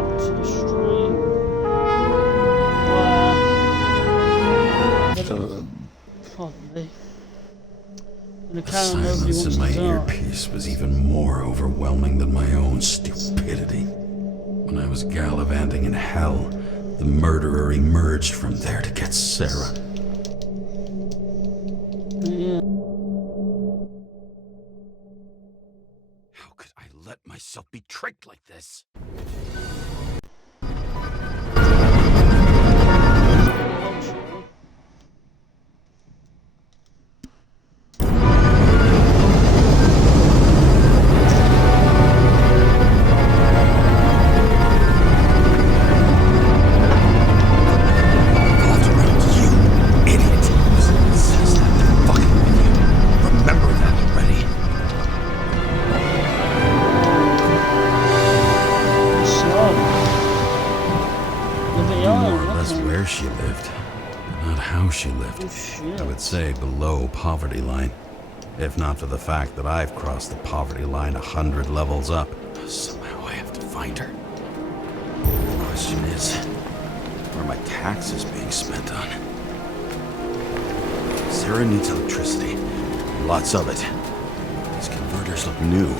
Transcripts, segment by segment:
back to the street where pardon me. The silence in my earpiece was even more overwhelming than my own stupidity. When I was gallivanting in hell, the murderer emerged from there to get Sarah. Yeah. How could I let myself be tricked like this? She lived, not how she lived. I would say below poverty line, if not for the fact that I've crossed the poverty line 100 levels up. Somehow I have to find her. The question is, where are my taxes being spent on? Sarah needs electricity, lots of it. These converters look new.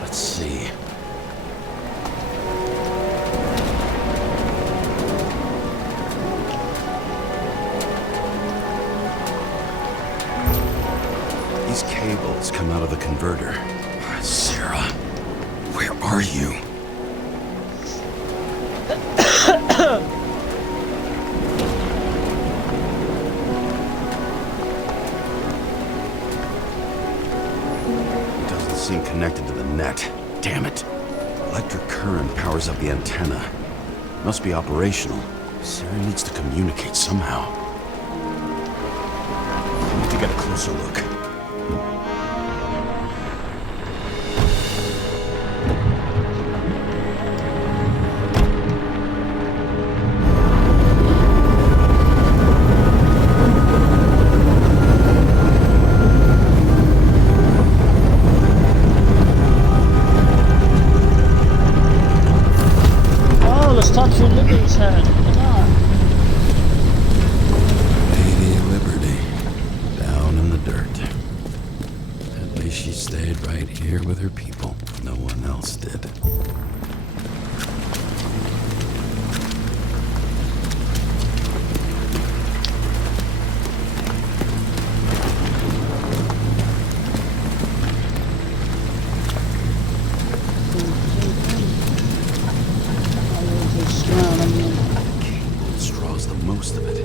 Let's see. Cables come out of the converter. Sarah, where are you? It doesn't seem connected to the net. Damn it. Electric current powers up the antenna. Must be operational. Sarah needs to communicate somehow. I need to get a closer look. Lady Liberty, down in the dirt. At least she stayed right here with her people. No one else did. Draws the most of it.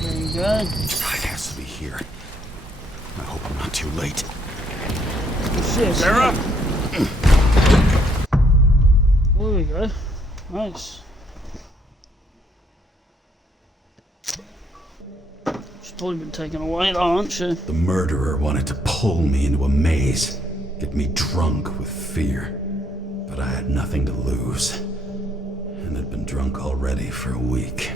There you go. It has to be here. I hope I'm not too late. Sarah? There we go. Nice. She's probably been taken away, aren't she? The murderer wanted to pull me into a maze, get me drunk with fear. But I had nothing to lose, and had been drunk already for a week.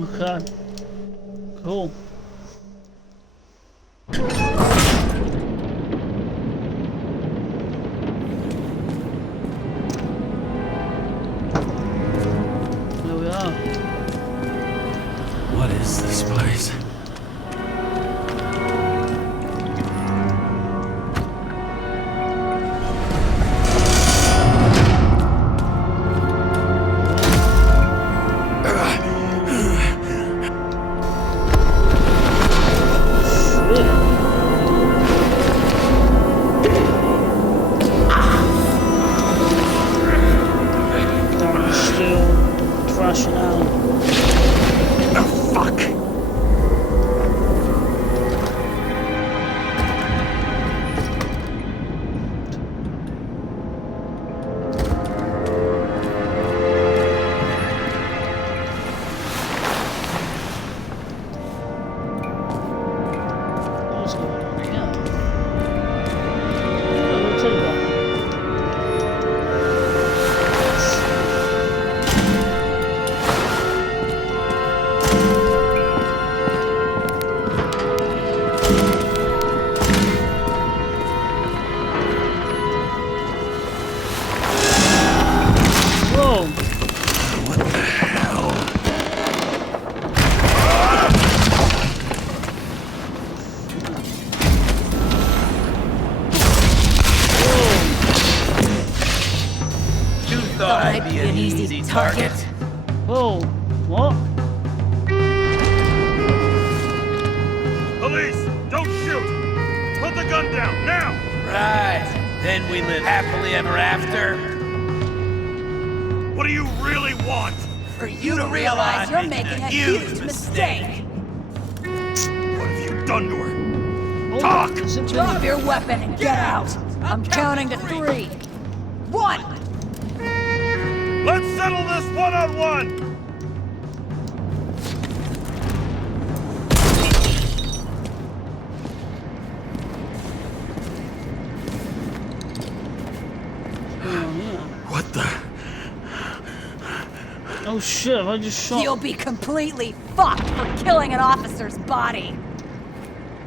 Okay. Cool. There we are. What is this place? crashing out. Oh, fuck! What's going on here? Oh, we'll take that. Whoa! What the hell? You thought I'd be an easy target? Whoa! What? Police, don't shoot! Put the gun down, now! Right. Then we live happily ever after. What do you really want? For you to realize You're making a huge mistake. What have you done to her? Oh, Talk! is it Drop your weapon and get out. I'm counting to 3. 1. Let's settle this one-on-one! What the? Oh shit, have I just shot? You'll be completely fucked for killing an officer's body.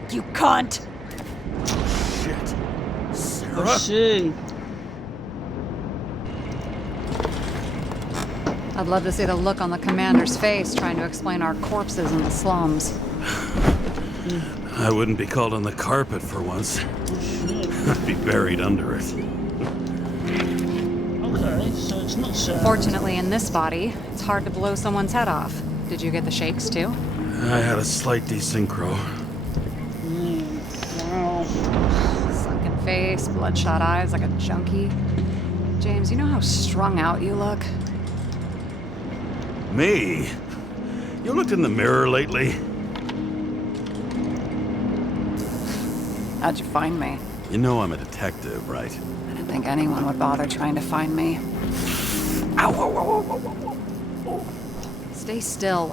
You cunt. Shit. I Sarah? see. I'd love to see the look on the commander's face trying to explain our corpses in the slums. I wouldn't be called on the carpet for once. I'd be buried under it. Okay, so it's not Sarah. Fortunately, in this body, it's hard to blow someone's head off. Did you get the shakes too? I had a slight desynchro. Wow. Sunken face, bloodshot eyes like a junkie. James, you know how strung out you look? Me? You looked in the mirror lately? How'd you find me? You know I'm a detective, right? I didn't think anyone would bother trying to find me. Ow, ow, ow, ow, ow, ow. Stay still.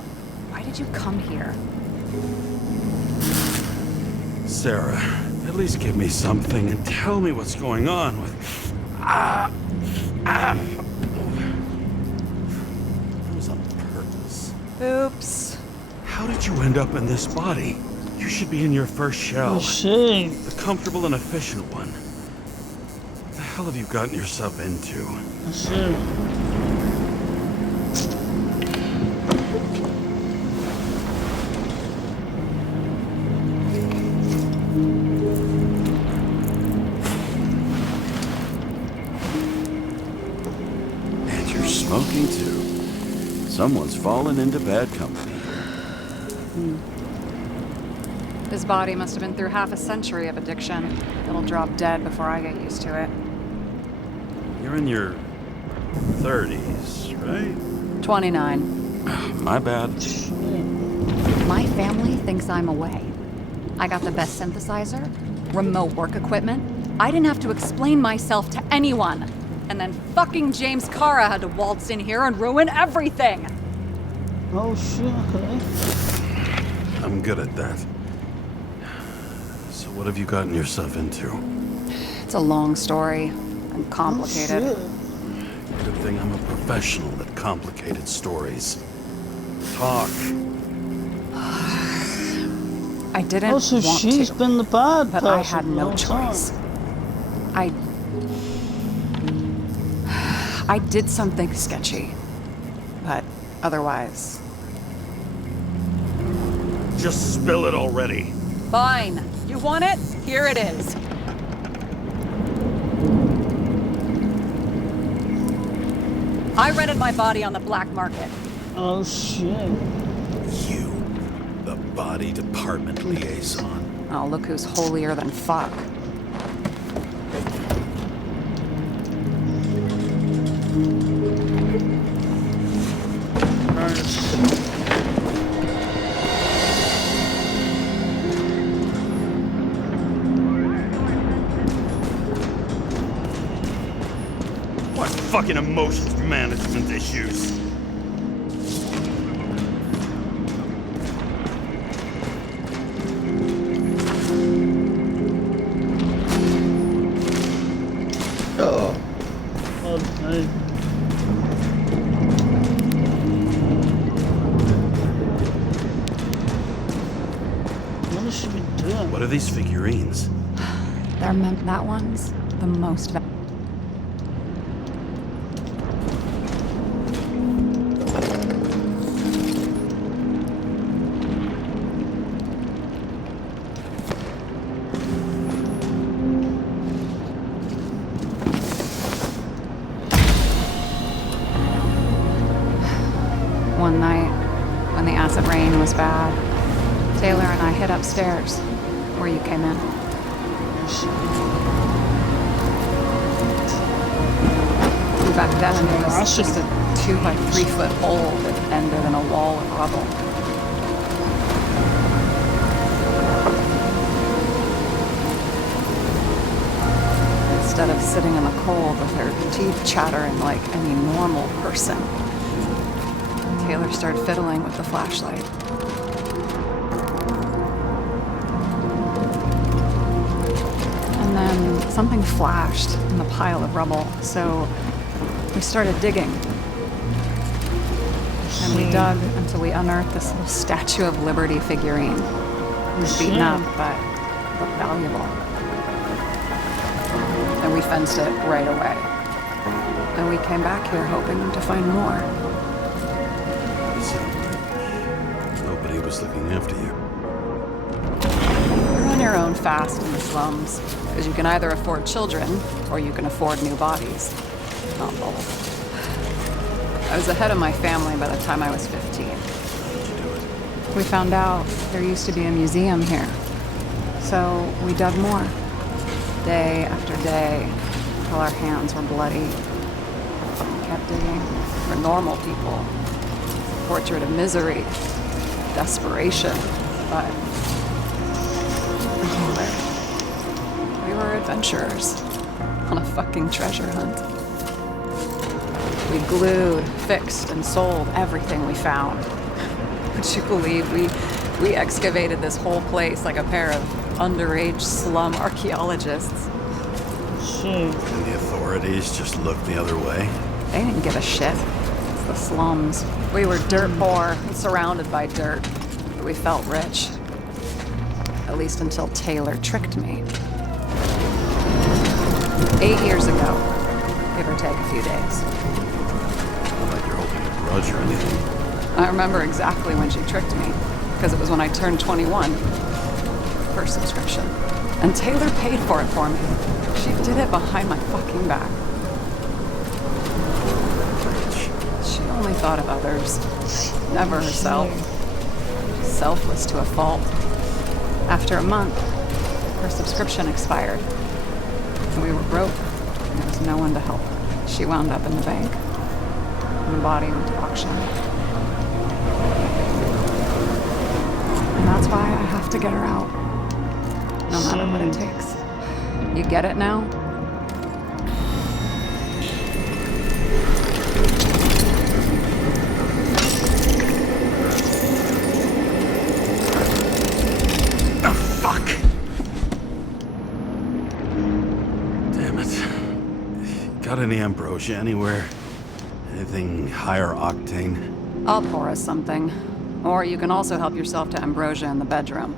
Why did you come here? Sarah, at least give me something and tell me what's going on with... That was on purpose. Oops. How did you end up in this body? You should be in your first I shell. see. The comfortable and efficient one. What the hell have you gotten yourself into? I see. And you're smoking too. Someone's fallen into bad company. His body must have been through half a century of addiction. It'll drop dead before I get used to it. You're in your 30s, right? 29. My bad. My family thinks I'm away. I got the best synthesizer, remote work equipment. I didn't have to explain myself to anyone. And then fucking James Kara had to waltz in here and ruin everything. Oh shit, okay. I'm good at that. So what have you gotten yourself into? It's a long story and complicated. Oh, Good thing I'm a professional at complicated stories. Talk. I didn't Oh, so want she's to, been the bad but person I had the no whole time. choice. I did something sketchy, but otherwise, Just spill it already. Fine. You want it? Here it is. I rented my body on the black market. Oh shit. You, the body department liaison. oh, look who's holier than fuck. fucking emotions management issues. Okay. What is she doing? What are these figurines? That one's the most. One night, when the acid rain was bad, Taylor and I hid upstairs, where you came in. Back then, it was just a 2-by-3 foot hole that ended in a wall of rubble. Instead of sitting in the cold with her teeth chattering like any normal person, Taylor started fiddling with the flashlight. And then something flashed in the pile of rubble, so we started digging. And we dug until we unearthed this little Statue of Liberty figurine. It was beaten up, but looked valuable. And we fenced it right away. And we came back here hoping to find more. Nobody was looking after you. You're on your own fast in the slums, because you can either afford children, or you can afford new bodies. Not both. I was ahead of my family by the time I was 15. How'd you do it? We found out there used to be a museum here. So we dug more. Day after day, until our hands were bloody. We kept digging for normal people. Portrait of misery, desperation, but we were adventurers on a fucking treasure hunt. We glued, fixed, and sold everything we found. Would you believe we excavated this whole place like a pair of underage slum archaeologists? And the authorities just looked the other way? They didn't give a shit. It's the slums. We were dirt poor and surrounded by dirt, but we felt rich. At least until Taylor tricked me. 8 years ago, give or take a few days. Not like you're holding a grudge or anything. I remember exactly when she tricked me, because it was when I turned 21. First subscription. And Taylor paid for it for me. She did it behind my fucking back. She only thought of others, never herself. Selfless to a fault. After a month, her subscription expired. We were broke, and there was no one to help her. She wound up in the bank, and the body went to auction. And that's why I have to get her out, no matter what it takes. You get it now? Oh, fuck! Damn it. Got any ambrosia anywhere? Anything higher octane? I'll pour us something. Or you can also help yourself to ambrosia in the bedroom.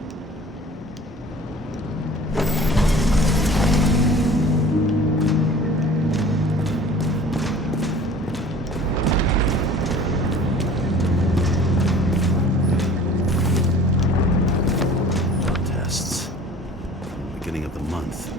Blood tests. Beginning of the month.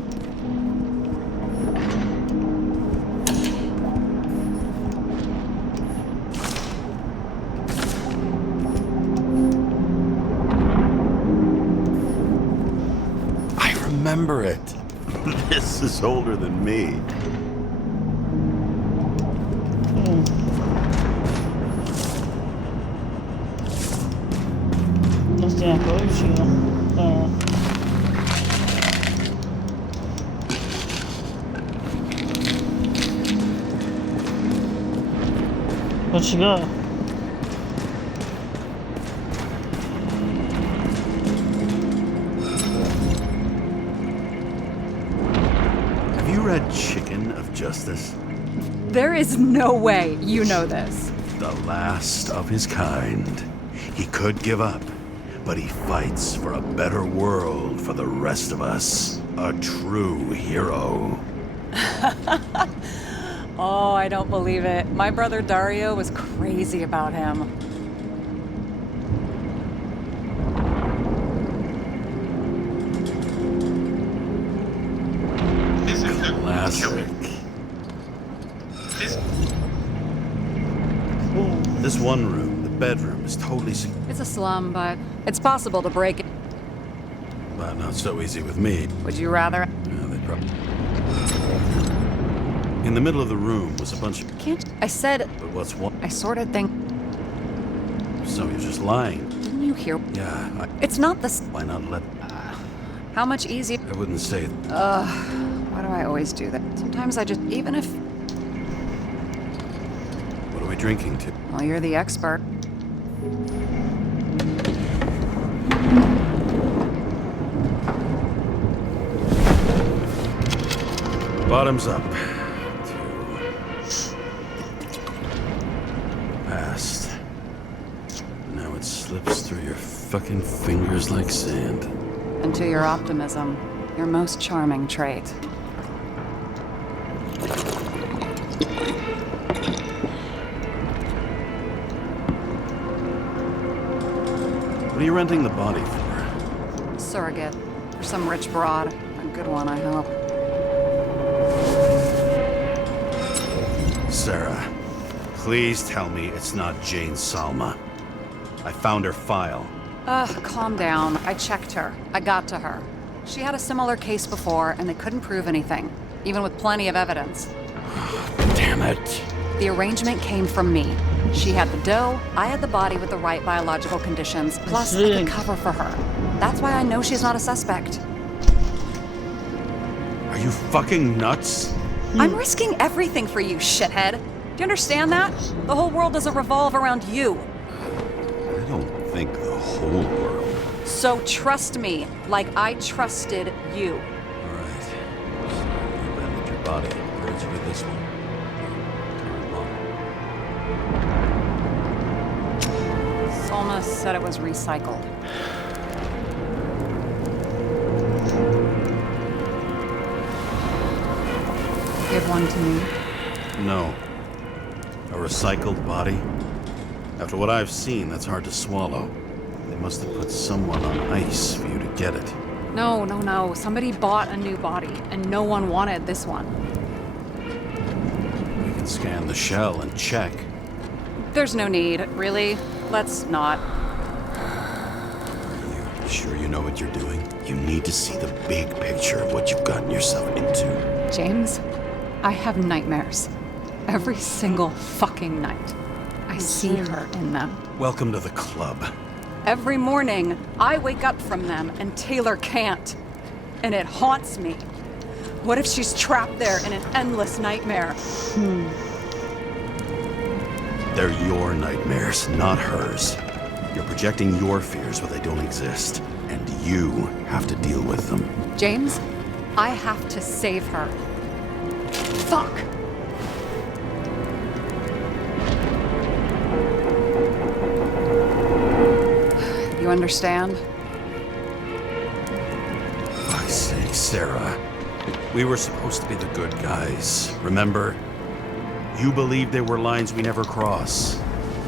Remember it. This is older than me. That's the ambrosia. What you got? Have you read Chicken of Justice? There is no way you know this. The last of his kind. He could give up, but he fights for a better world for the rest of us. A true hero. Oh, I don't believe it. My brother Dario was crazy about him. Classic. Cool. This one room, the bedroom, is totally secure, It's a slum, but it's possible to break it. but not so easy with me. Would you rather? Yeah, they probably... In the middle of the room was a bunch of... Can't. I said, But what's one? I sort of think. So you're just lying. Didn't you hear? Yeah, It's not the. why not let... How much easier? I wouldn't say... Why do I always do that? Sometimes I just, even if. What are we drinking to? Well, you're the expert. Bottoms up. Past. Now it slips through your fucking fingers like sand. And to your optimism, your most charming trait. What are you renting the body for? Surrogate. For some rich broad. A good one, I hope. Sarah, please tell me it's not Jane Salma. I found her file. Calm down. I checked her. I got to her. She had a similar case before, and they couldn't prove anything, even with plenty of evidence. Damn it. The arrangement came from me. She had the dough, I had the body with the right biological conditions, plus I could cover for her. That's why I know she's not a suspect. Are you fucking nuts? I'm risking everything for you, shithead. Do you understand that? The whole world doesn't revolve around you. I don't think the whole world. So trust me, like I trusted you. All right. So you abandoned your body. Where did you get this one? Current model. Salma said it was recycled. Give one to me. No. A recycled body? After what I've seen, that's hard to swallow. They must have put someone on ice for you to get it. No. Somebody bought a new body, and no one wanted this one. We can scan the shell and check. There's no need, really. Let's not. Are you sure you know what you're doing? You need to see the big picture of what you've gotten yourself into. James, I have nightmares. Every single fucking night. I see her in them. Welcome to the club. Every morning, I wake up from them and Taylor can't. And it haunts me. What if she's trapped there in an endless nightmare? They're your nightmares, not hers. You're projecting your fears where they don't exist, and you have to deal with them. James, I have to save her. Fuck! You understand? I say, Sarah, we were supposed to be the good guys, remember? You believed there were lines we never cross.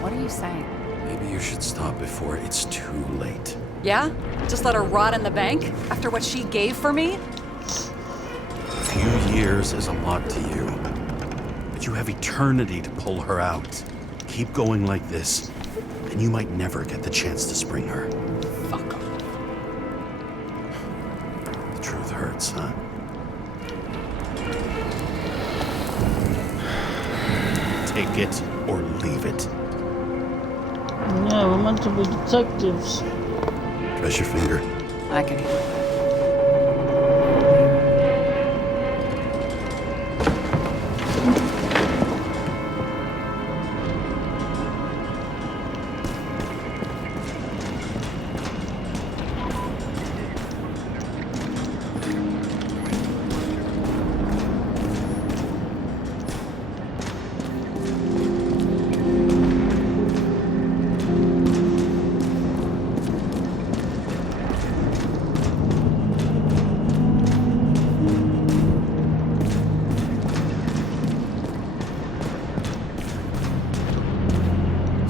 What are you saying? Maybe you should stop before it's too late. Yeah? Just let her rot in the bank? After what she gave for me? A few years is a lot to you, but you have eternity to pull her out. Keep going like this, and you might never get the chance to spring her. Fuck off. The truth hurts, huh? Take it or leave it. Yeah, we're meant to be detectives. Press your finger. I can hear that.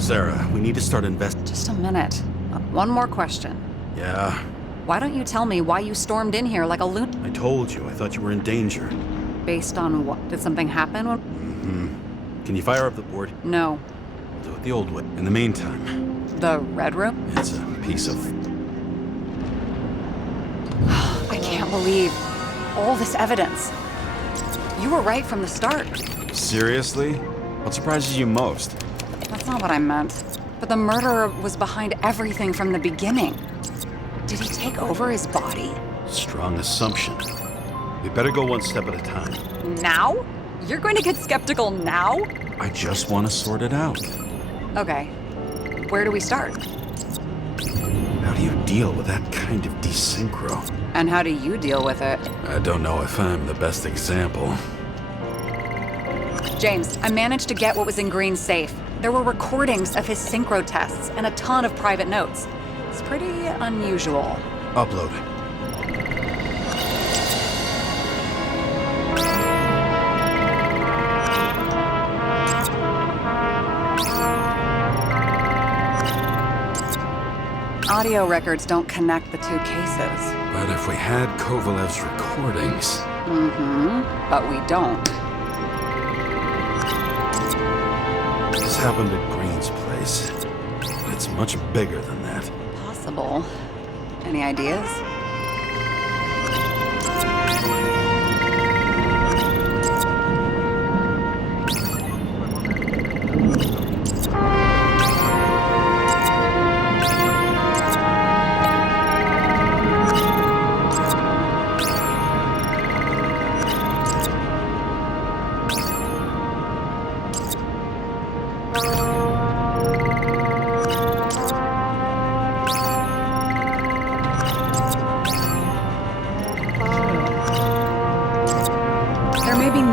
Sarah, we need to start Just a minute. One more question. Yeah, Why don't you tell me why you stormed in here like a loon? I told you. I thought you were in danger. Based on what? Did something happen? Can you fire up the board? No. We'll do it the old way. In the meantime, The Red Room? it's a piece of... I can't believe all this evidence. You were right from the start. Seriously? What surprises you most? That's not what I meant. But the murderer was behind everything from the beginning. Did he take over his body? Strong assumption. We better go one step at a time. Now? You're going to get skeptical now? I just want to sort it out. Okay. Where do we start? How do you deal with that kind of desynchro? And how do you deal with it? I don't know if I'm the best example. James, I managed to get what was in Green's safe. There were recordings of his synchro tests and a ton of private notes. It's pretty unusual. Upload. Audio records don't connect the two cases. But if we had Kovalev's recordings... But we don't. This happened at Green's place. But it's much bigger than that. Possible. Any ideas?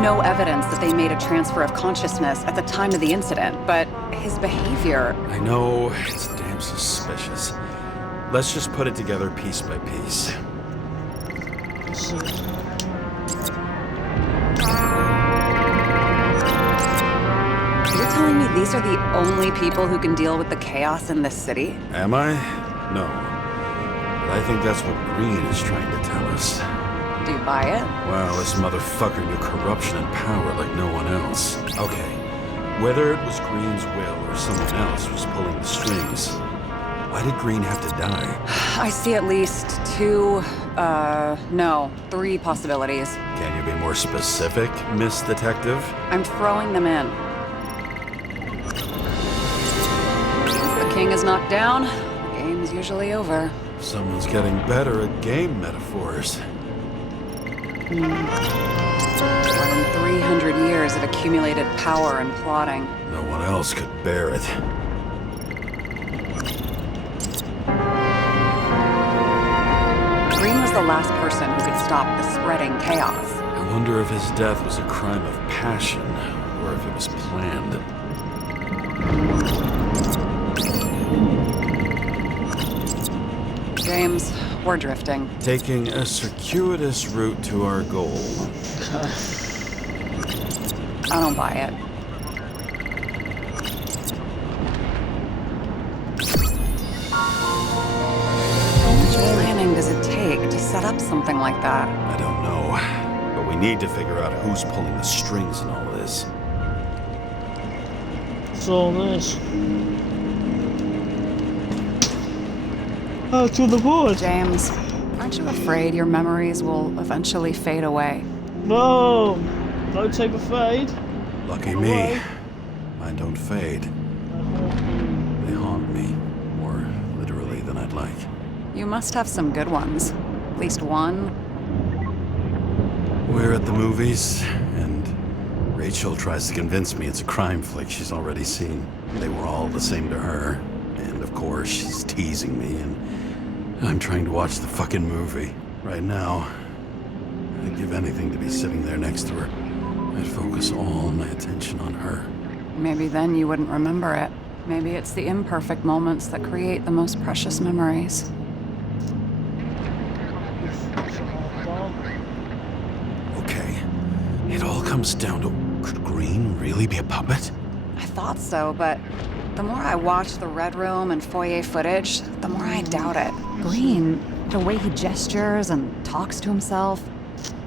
No evidence that they made a transfer of consciousness at the time of the incident, but his behavior... I know, it's damn suspicious. Let's just put it together piece by piece. You're telling me these are the only people who can deal with the chaos in this city? Am I? No. But I think that's what Green is trying to tell us. Do you buy it? Well, this motherfucker knew corruption and power like no one else. Okay, whether it was Green's will or someone else was pulling the strings, why did Green have to die? I see at least three possibilities. Can you be more specific, Miss Detective? I'm throwing them in. Once the king is knocked down, the game's usually over. Someone's getting better at game metaphors. More than 300 years of accumulated power and plotting. No one else could bear it. Green was the last person who could stop the spreading chaos. I wonder if his death was a crime of passion, or if it was planned. James, we're drifting. Taking a circuitous route to our goal. I don't buy it. How much planning does it take to set up something like that? I don't know, but we need to figure out who's pulling the strings in all this. What's all this? Oh, to the board. James, aren't you afraid your memories will eventually fade away? No, no type of fade. Lucky me. Mine don't fade. They haunt me, more literally than I'd like. You must have some good ones. At least one. We're at the movies, and Rachel tries to convince me it's a crime flick she's already seen. They were all the same to her. And of course, she's teasing me, and I'm trying to watch the fucking movie. Right now, I'd give anything to be sitting there next to her. I'd focus all my attention on her. Maybe then you wouldn't remember it. Maybe it's the imperfect moments that create the most precious memories. Okay, it all comes down to, could Green really be a puppet? I thought so, but The more I watch the Red Room and foyer footage, the more I doubt it. Green, the way he gestures and talks to himself,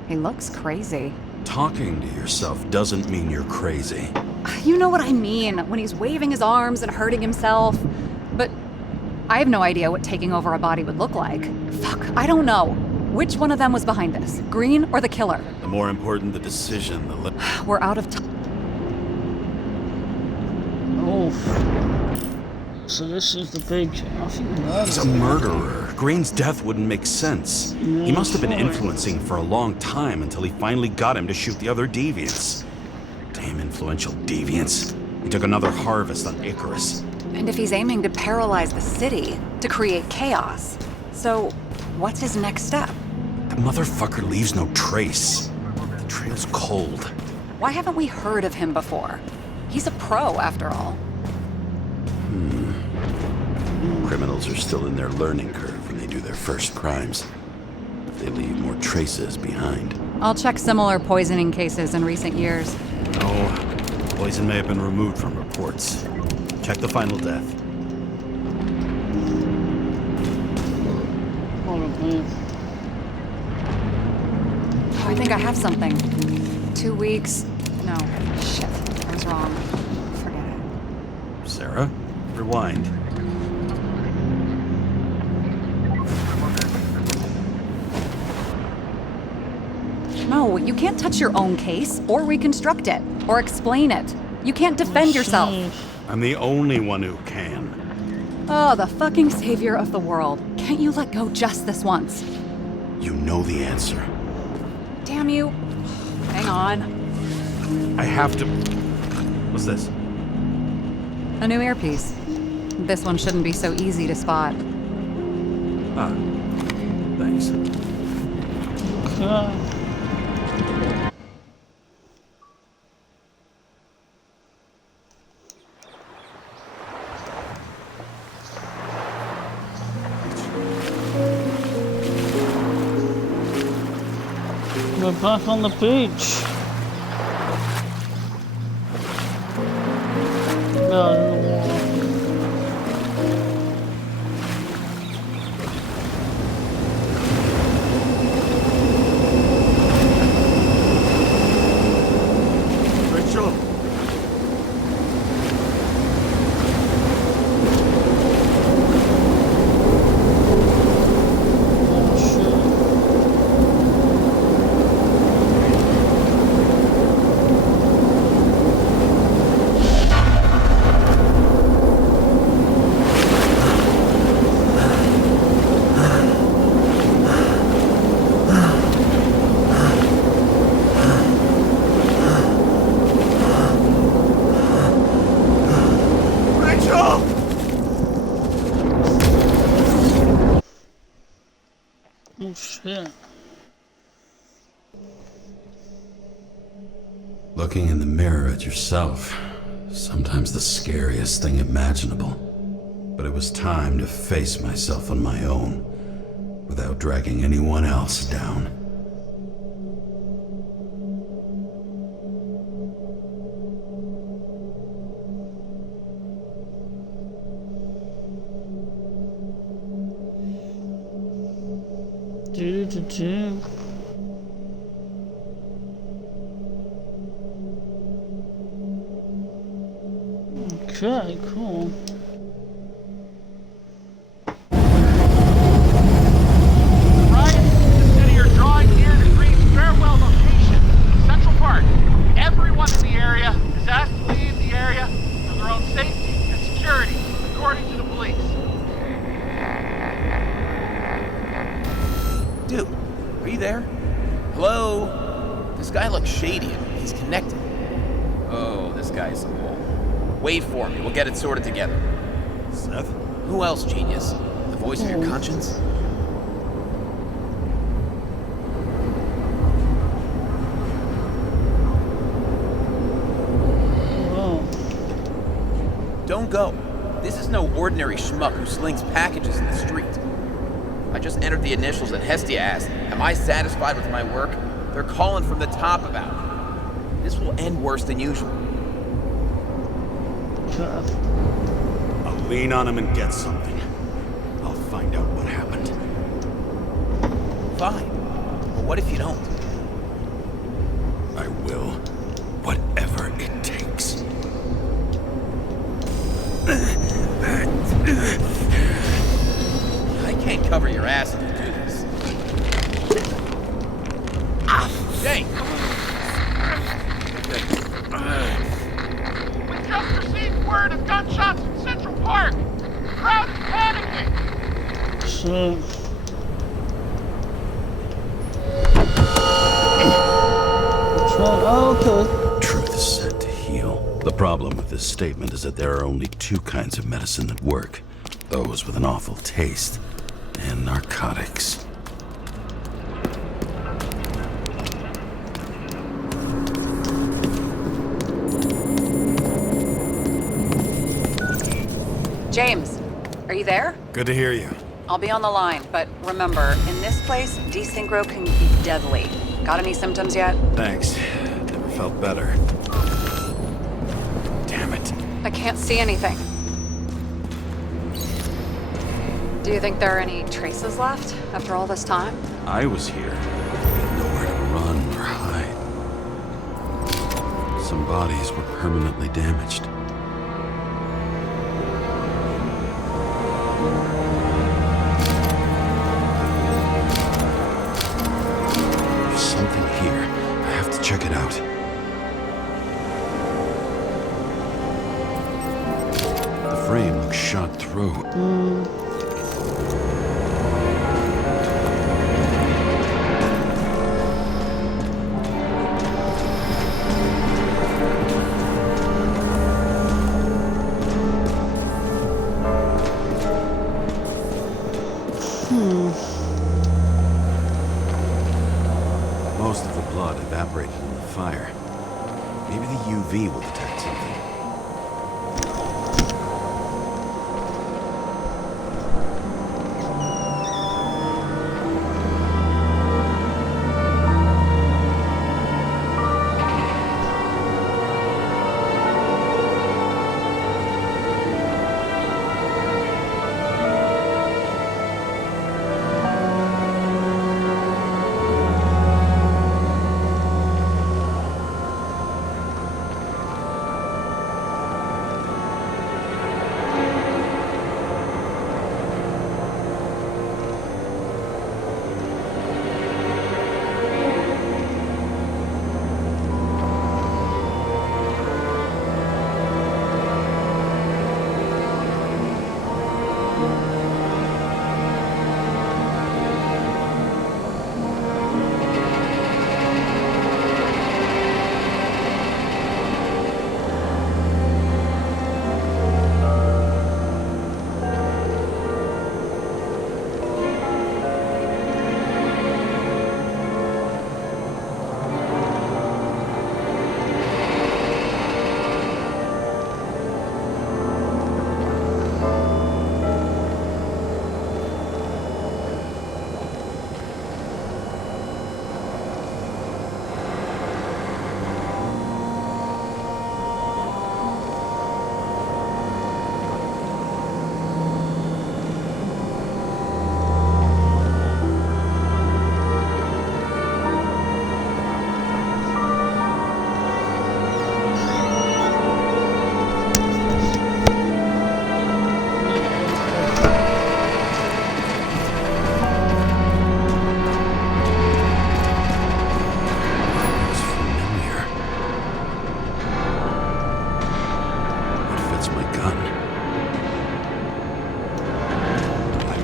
he looks crazy. Talking to yourself doesn't mean you're crazy. You know what I mean, when he's waving his arms and hurting himself. But I have no idea what taking over a body would look like. Fuck, I don't know. Which one of them was behind this, Green or the killer? The more important the decision, We're out of time. Oh. So this is the big. I think He's a murderer. Green's death wouldn't make sense. He must have been influencing for a long time until he finally got him to shoot the other deviants. Damn influential deviants. He took another harvest on Icarus. And if he's aiming to paralyze the city, to create chaos, so what's his next step? The motherfucker leaves no trace. The trail's cold. Why haven't we heard of him before? He's a pro, after all. Criminals are still in their learning curve when they do their first crimes. They leave more traces behind. I'll check similar poisoning cases in recent years. No, poison may have been removed from reports. Check the final death. Hold up, man. Oh, I think I have something. 2 weeks. No, shit. I was wrong. Forget it. Sarah, rewind. No, you can't touch your own case, or reconstruct it, or explain it. You can't defend yourself. I'm the only one who can. Oh, the fucking savior of the world. Can't you let go just this once? You know the answer. Damn you. Hang on. I have to... What's this? A new earpiece. This one shouldn't be so easy to spot. Ah, thanks. We're back on the beach. No. Rachel! Oh shit. Looking in the mirror at yourself, sometimes the scariest thing imaginable. But it was time to face myself on my own, without dragging anyone else down. Do. Okay, cool. Right, consider your drawing here to Green's farewell location, Central Park. Everyone in the area is asked to leave the area for their own safety and security, according to the police. Dude, are you there? Hello? This guy looks shady. He's connected. Oh, this guy's a bull. Wait for me. We'll get it sorted together. Seth? Who else, genius? The voice of your conscience? Don't go. This is no ordinary schmuck who slings packages in the street. I just entered the initials and Hestia asked, am I satisfied with my work? They're calling from the top about it. This will end worse than usual. Lean on him and get something. I'll find out what happened. Fine. But what if you don't? I will. Whatever it takes. I can't cover your ass if you do this. Jake! We just received word of gunshots in Central Park. Crowd is panicking. So, okay. Truth is said to heal. The problem with this statement is that there are only two kinds of medicine that work. Those with an awful taste, and narcotics. James, are you there? Good to hear you. I'll be on the line, but remember, in this place, desynchro can be deadly. Got any symptoms yet? Thanks. Never felt better. Damn it. I can't see anything. Do you think there are any traces left after all this time? I was here. Had nowhere to run or hide. Some bodies were permanently damaged. There's something here. I have to check it out. The frame looks shot through. Most of the blood evaporated in the fire. Maybe the UV will detect something.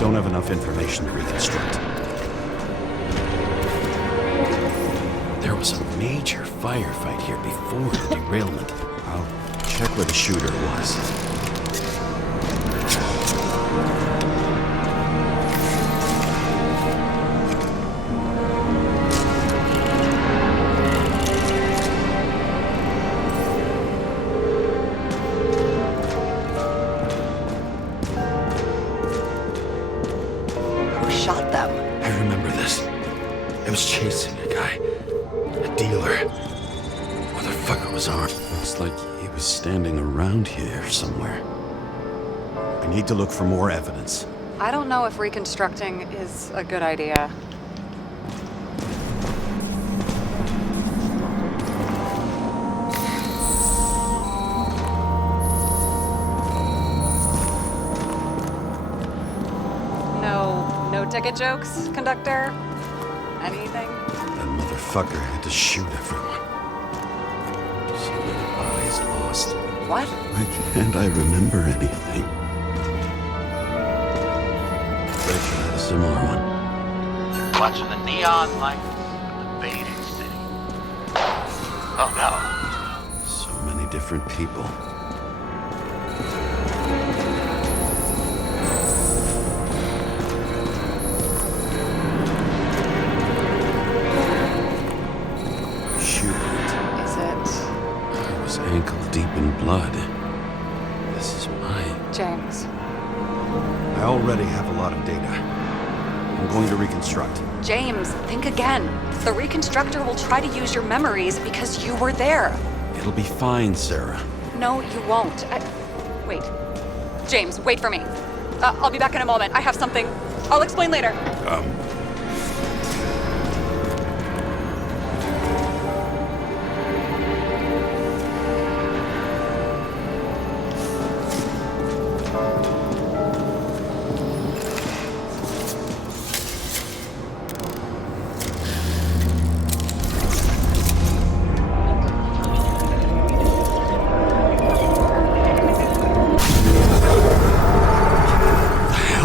Don't have enough information to reconstruct. There was a major firefight here before the derailment. I'll check where the shooter was. Shot them. I remember this. I was chasing a guy. A dealer. Motherfucker was armed. Looks like he was standing around here somewhere. We need to look for more evidence. I don't know if reconstructing is a good idea. No ticket jokes, conductor? Anything? That motherfucker had to shoot everyone. So many bodies lost. What? Why can't I remember anything? Rachel had a similar one. Watching the neon lights of the Bathing City. Oh no. So many different people. Ankle deep in blood. This is mine. James. I already have a lot of data. I'm going to reconstruct. James, think again. The reconstructor will try to use your memories because you were there. It'll be fine, Sarah. No, you won't. Wait. James, wait for me. I'll be back in a moment. I have something. I'll explain later.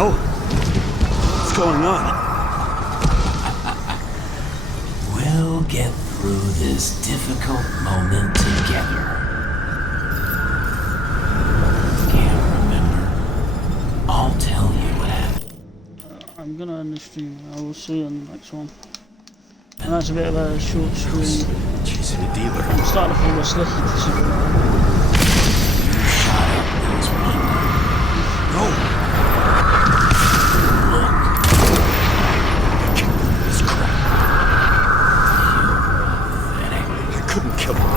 What's going on? We'll get through this difficult moment together. Can't remember? I'll tell you what happened. I'm gonna end the stream. I will see you on the next one. And that's a bit of a short stream. Chasing a dealer. I'm starting to fall asleep. No! I couldn't kill him.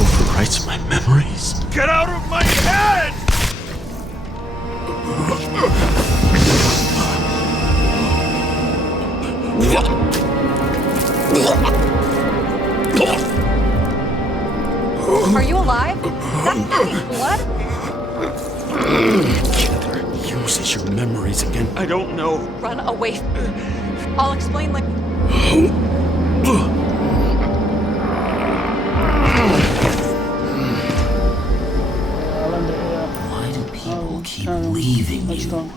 Overwrites my memories. Get out of my head! Are you alive? Is that blood? Killer uses your memories again. I don't know. Run away. I'll explain later. I'll end it here. Why do people keep Carry on. leaving Next you? time.